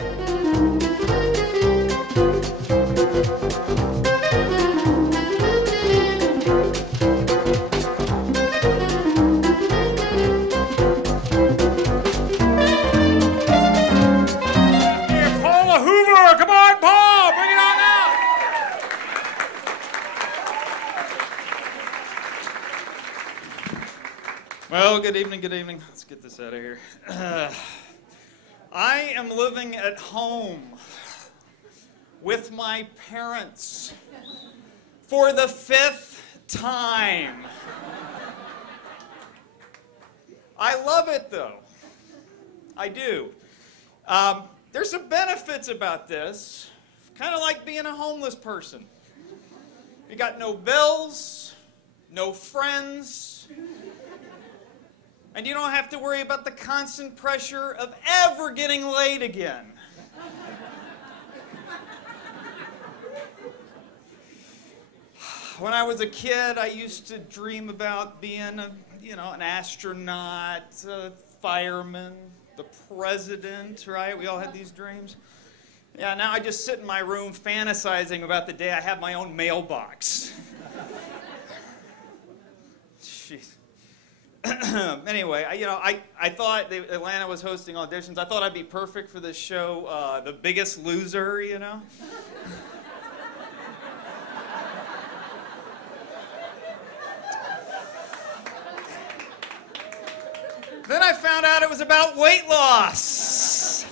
Hoover, come on, Paul, bring it on out. Well, good evening, good evening. Let's get this out of here. I am living at home with my parents for the 5th time. I love it, though. I do. There's some benefits about this, kind of like being a homeless person. You got no bills, no friends, and you don't have to worry about the constant pressure of ever getting laid again. When I was a kid, I used to dream about being an astronaut, a fireman, the president, right? We all had these dreams. Yeah, now I just sit in my room fantasizing about the day I have my own mailbox. Jeez. Anyway, I thought Atlanta was hosting auditions. I thought I'd be perfect for this show, The Biggest Loser, you know? Then I found out it was about weight loss.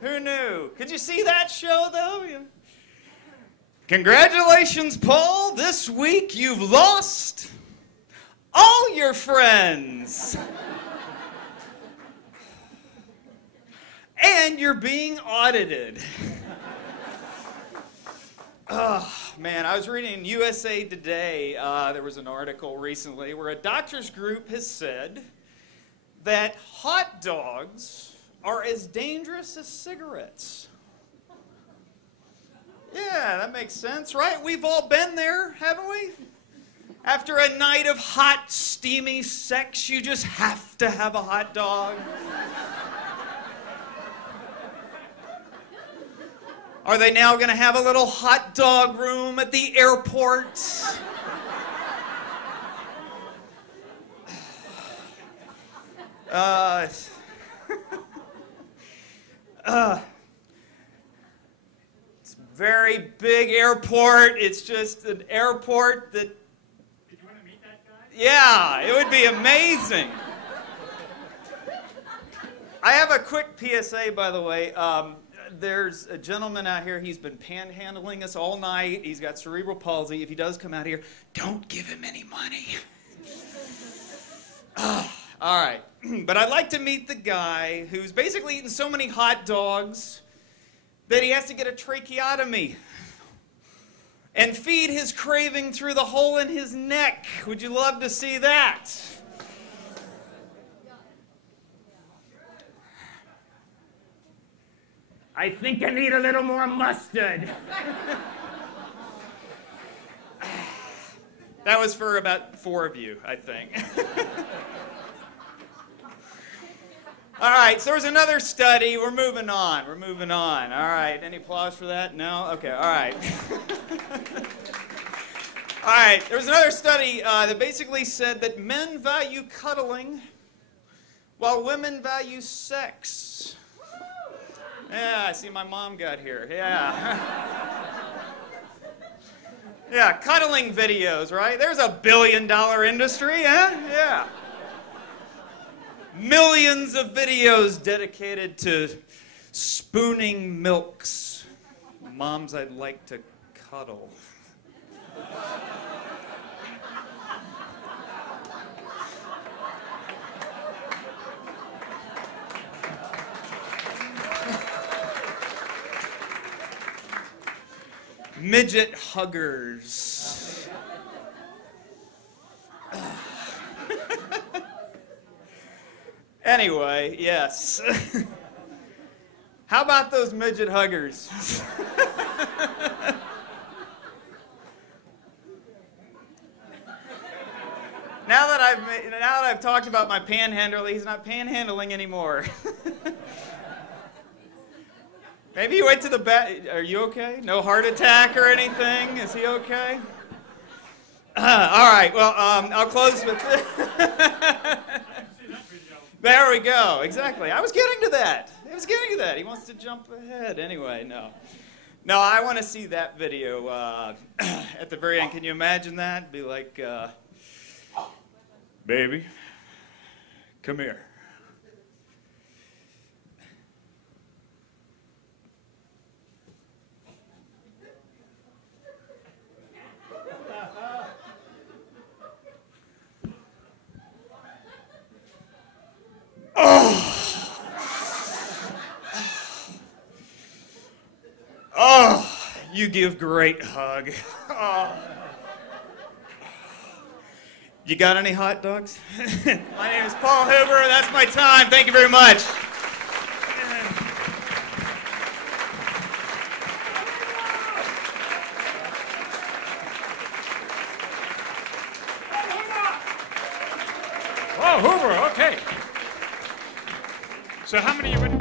Who knew? Could you see that show, though? Congratulations, Paul. This week you've lost all your friends. And you're being audited. Oh, man, I was reading in USA Today, there was an article recently where a doctor's group has said that hot dogs are as dangerous as cigarettes. Yeah, that makes sense, right? We've all been there, haven't we? After a night of hot, steamy sex, you just have to have a hot dog. Are they now going to have a little hot dog room at the airport? It's a very big airport. It's just an airport that... Did you want to meet that guy? Yeah, it would be amazing. I have a quick PSA, by the way. There's a gentleman out here. He's been panhandling us all night. He's got cerebral palsy. If he does come out here, don't give him any money. All right. But I'd like to meet the guy who's basically eaten so many hot dogs that he has to get a tracheotomy and feed his craving through the hole in his neck. Would you love to see that? I think I need a little more mustard. That was for about 4 of you, I think. All right, so there's another study. We're moving on. All right, any applause for that? No? Okay, all right. All right, there was another study that basically said that men value cuddling while women value sex. Yeah, I see my mom got here. Yeah. Yeah, cuddling videos, right? There's a billion-dollar industry, huh? Yeah. Millions of videos dedicated to spooning milks. Moms I'd like to cuddle. Midget huggers. Anyway, yes. How about those midget huggers? Now that I've talked about my panhandler, he's not panhandling anymore. Maybe you went to the back. Are you okay? No heart attack or anything? Is he okay? All right, well, I'll close with this. There we go, exactly. I was getting to that. He wants to jump ahead. Anyway, no. No, I want to see that video at the very end. Can you imagine that? Be like, baby, come here. Oh, you give great hug. Oh. You got any hot dogs? My name is Paul Hoover. That's my time. Thank you very much. Oh, Hoover, okay. So how many you been?